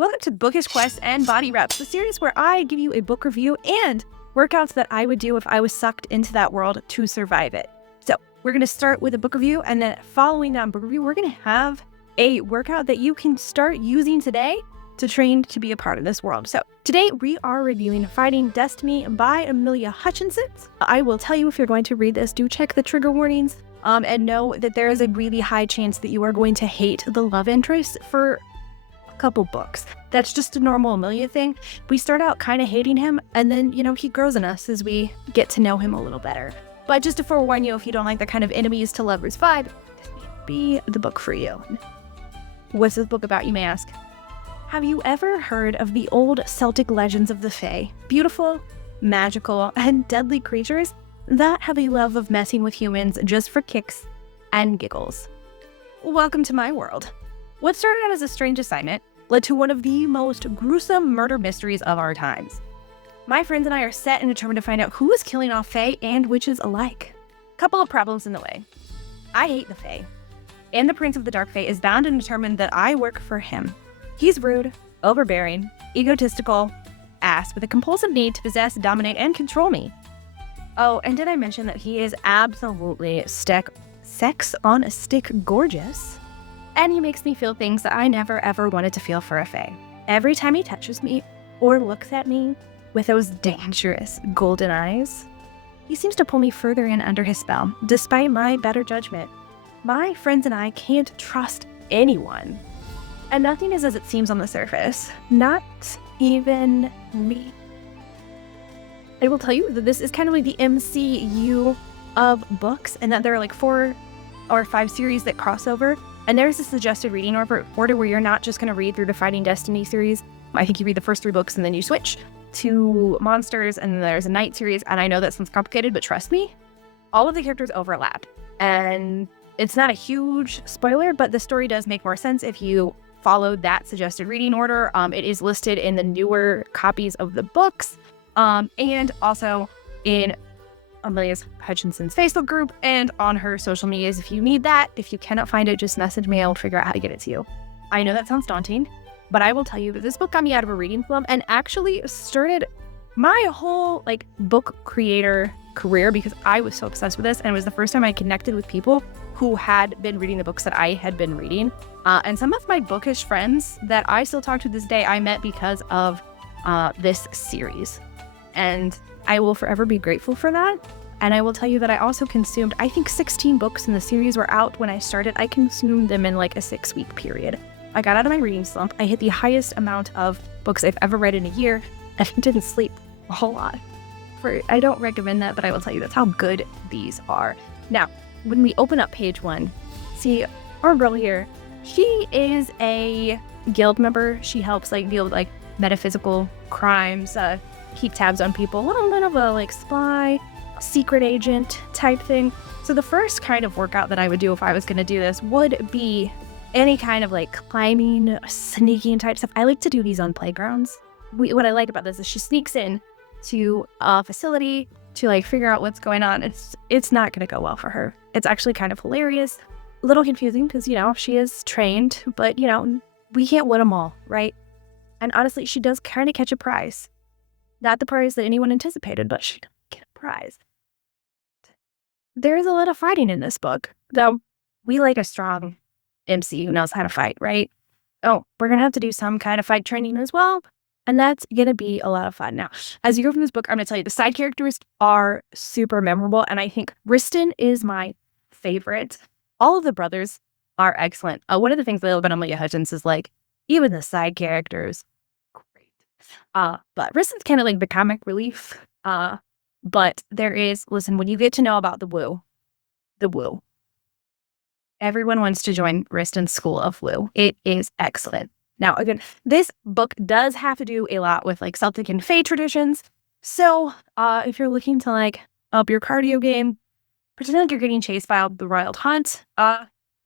Welcome to Bookish Quests and Body Reps, the series where I give you a book review and workouts that I would do if I was sucked into that world to survive it. So we're going to start with a book review, and then following that book review, we're going to have a workout that you can start using today to train to be a part of this world. So today we are reviewing Fighting Destiny by Amelia Hutchinson. I will tell you, if you're going to read this, do check the trigger warnings and know that there is a really high chance that you are going to hate the love interest for couple books. That's just a normal Amelia thing. We start out kind of hating him, and then, he grows in us as we get to know him a little better. But just to forewarn you, if you don't like the kind of enemies to lovers vibe, this may be the book for you. What's this book about, you may ask? Have you ever heard of the old Celtic legends of the Fae? Beautiful, magical, and deadly creatures that have a love of messing with humans just for kicks and giggles. Welcome to my world. What started out as a strange assignment led to one of the most gruesome murder mysteries of our times. My friends and I are set and determined to find out who is killing off Fae and witches alike. Couple of problems in the way. I hate the Fae, and the Prince of the Dark Fae is bound and determined that I work for him. He's rude, overbearing, egotistical, ass with a compulsive need to possess, dominate, and control me. Oh, and did I mention that he is absolutely sex on a stick gorgeous? And he makes me feel things that I never ever wanted to feel for a Fae. Every time he touches me or looks at me with those dangerous golden eyes, he seems to pull me further in under his spell, despite my better judgment. My friends and I can't trust anyone. And nothing is as it seems on the surface. Not even me. I will tell you that this is kind of like the MCU of books, and that there are like 4 or 5 series that cross over. And there's a suggested reading order where you're not just going to read through the Fighting Destiny series. I think you read the first 3 books and then you switch to Monsters, and then there's a Night series. And I know that sounds complicated, but trust me, all of the characters overlap. And it's not a huge spoiler, but the story does make more sense if you follow that suggested reading order. It is listed in the newer copies of the books, and also in Amelia Hutchinson's Facebook group and on her social medias if you need that. If you cannot find it, just message me. I'll figure out how to get it to you. I know that sounds daunting, but I will tell you that this book got me out of a reading slump and actually started my whole book creator career, because I was so obsessed with this, and it was the first time I connected with people who had been reading the books that I had been reading. And some of my bookish friends that I still talk to this day, I met because of this series. And I will forever be grateful for that. And I will tell you that I also consumed, I think 16 books in the series were out when I started. I consumed them in like a 6-week period. I got out of my reading slump. I hit the highest amount of books I've ever read in a year, and I didn't sleep a whole lot. I don't recommend that, but I will tell you that's how good these are. Now, when we open up page 1, see our girl here, she is a guild member. She helps deal with metaphysical crimes, keep tabs on people, a little bit of a spy, secret agent type thing. So the first kind of workout that I would do if I was going to do this would be any kind of climbing, sneaking type stuff. I like to do these on playgrounds. What I like about this is she sneaks in to a facility to figure out what's going on. It's not going to go well for her. It's actually kind of hilarious, a little confusing because she is trained, but we can't win them all, right? And honestly, she does kind of catch a prize. Not the prize that anyone anticipated, but she does get a prize. There is a lot of fighting in this book, though we like a strong MC who knows how to fight, right? Oh, we're going to have to do some kind of fight training as well, and that's going to be a lot of fun. Now, as you go from this book, I'm going to tell you the side characters are super memorable, and I think Riston is my favorite. All of the brothers are excellent. One of the things I love about Amelia Hutchins is even the side characters. But Riston's kind of the comic relief. But there is, listen, when you get to know about the woo, everyone wants to join Riston's school of woo. It is excellent. Now, again, this book does have to do a lot with Celtic and Fae traditions. So, if you're looking to up your cardio game, pretend you're getting chased by the Royal Hunt,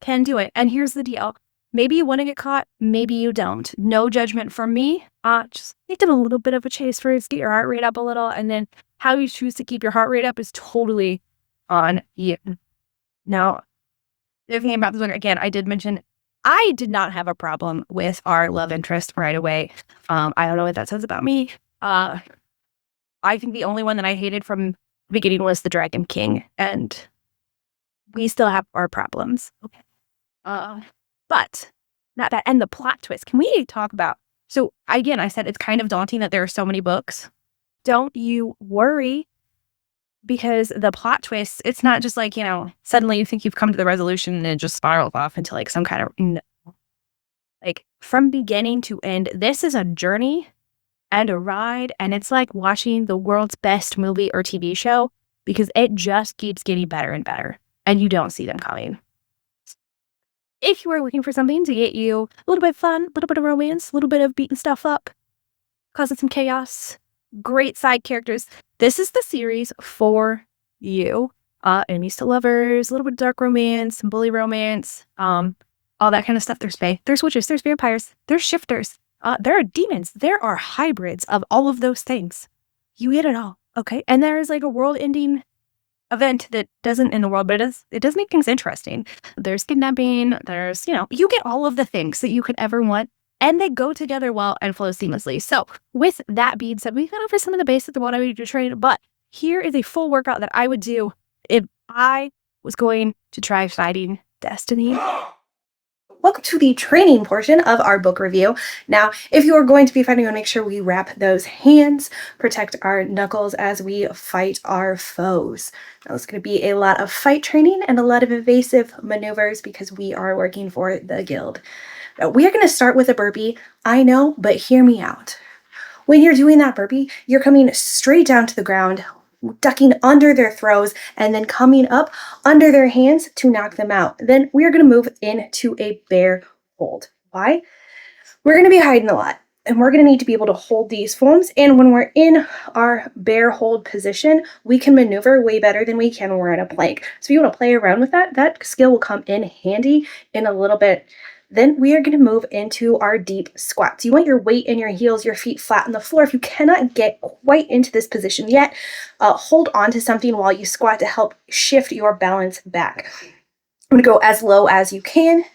can do it. And here's the deal. Maybe you want to get caught, maybe you don't. No judgment from me. Just make it a little bit of a chase first, get your heart rate up a little, and then how you choose to keep your heart rate up is totally on you. Now, the other thing about this one, again, I did mention I did not have a problem with our love interest right away. I don't know what that says about me. I think the only one that I hated from the beginning was the Dragon King, and we still have our problems. Okay. But not that. And the plot twist. Can we talk about? So again, I said it's kind of daunting that there are so many books. Don't you worry, because the plot twist, it's not just like, suddenly you think you've come to the resolution and it just spirals off into like some kind of, like from beginning to end, this is a journey and a ride. And it's like watching the world's best movie or TV show, because it just keeps getting better and better. And you don't see them coming. If you are looking for something to get you a little bit of fun, a little bit of romance, a little bit of beating stuff up, causing some chaos, great side characters, this is the series for you. Enemies to lovers, a little bit of dark romance, some bully romance, all that kind of stuff. There's fae, there's witches, there's vampires, there's shifters, there are demons, there are hybrids of all of those things. You get it all, okay? And there is like a world-ending event that doesn't end the world, but it does make things interesting. There's kidnapping, there's, you get all of the things that you could ever want, and they go together well and flow seamlessly. So with that being said, we've gone over some of the basics of what I would do to train, but here is a full workout that I would do if I was going to try fighting Destiny. Welcome to the training portion of our book review. Now, if you are going to be fighting, we want to make sure we wrap those hands, protect our knuckles as we fight our foes. Now, it's going to be a lot of fight training and a lot of evasive maneuvers because we are working for the guild. Now, we are going to start with a burpee. I know, but hear me out. When you're doing that burpee, you're coming straight down to the ground, ducking under their throws, and then coming up under their hands to knock them out. Then we're going to move into a bear hold. Why? We're going to be hiding a lot, and we're going to need to be able to hold these forms. And when we're in our bear hold position, we can maneuver way better than we can when we're in a plank. So if you want to play around with that, that skill will come in handy in a little bit. Then we are going to move into our deep squats. You want your weight in your heels, your feet flat on the floor. If you cannot get quite into this position yet, hold on to something while you squat to help shift your balance back. I'm going to go as low as you can.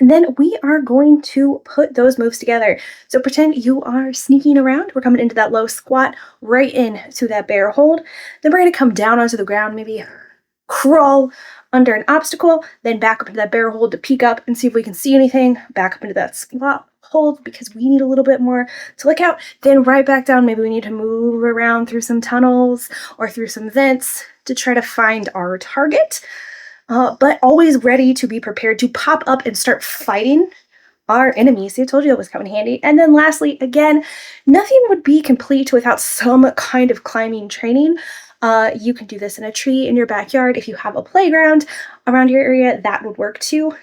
And then we are going to put those moves together. So pretend you are sneaking around. We're coming into that low squat, right into that bear hold. Then we're going to come down onto the ground, maybe crawl under an obstacle, then back up into that bear hold to peek up and see if we can see anything, back up into that squat hold because we need a little bit more to look out, then right back down. Maybe we need to move around through some tunnels or through some vents to try to find our target, but always ready to be prepared to pop up and start fighting our enemies. See, I told you that was coming handy. And then lastly, again, nothing would be complete without some kind of climbing training. You can do this in a tree in your backyard. If you have a playground around your area, that would work too.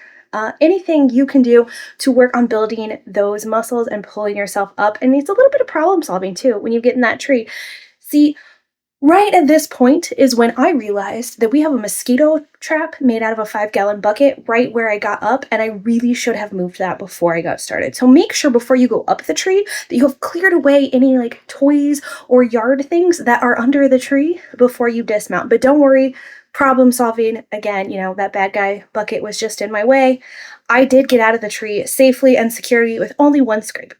Anything you can do to work on building those muscles and pulling yourself up. And it's a little bit of problem solving too when you get in that tree. See, right at this point is when I realized that we have a mosquito trap made out of a 5-gallon bucket right where I got up, and I really should have moved that before I got started. So make sure before you go up the tree that you have cleared away any like toys or yard things that are under the tree before you dismount. But don't worry, problem solving. Again, that bad guy bucket was just in my way. I did get out of the tree safely and securely with only one scrape.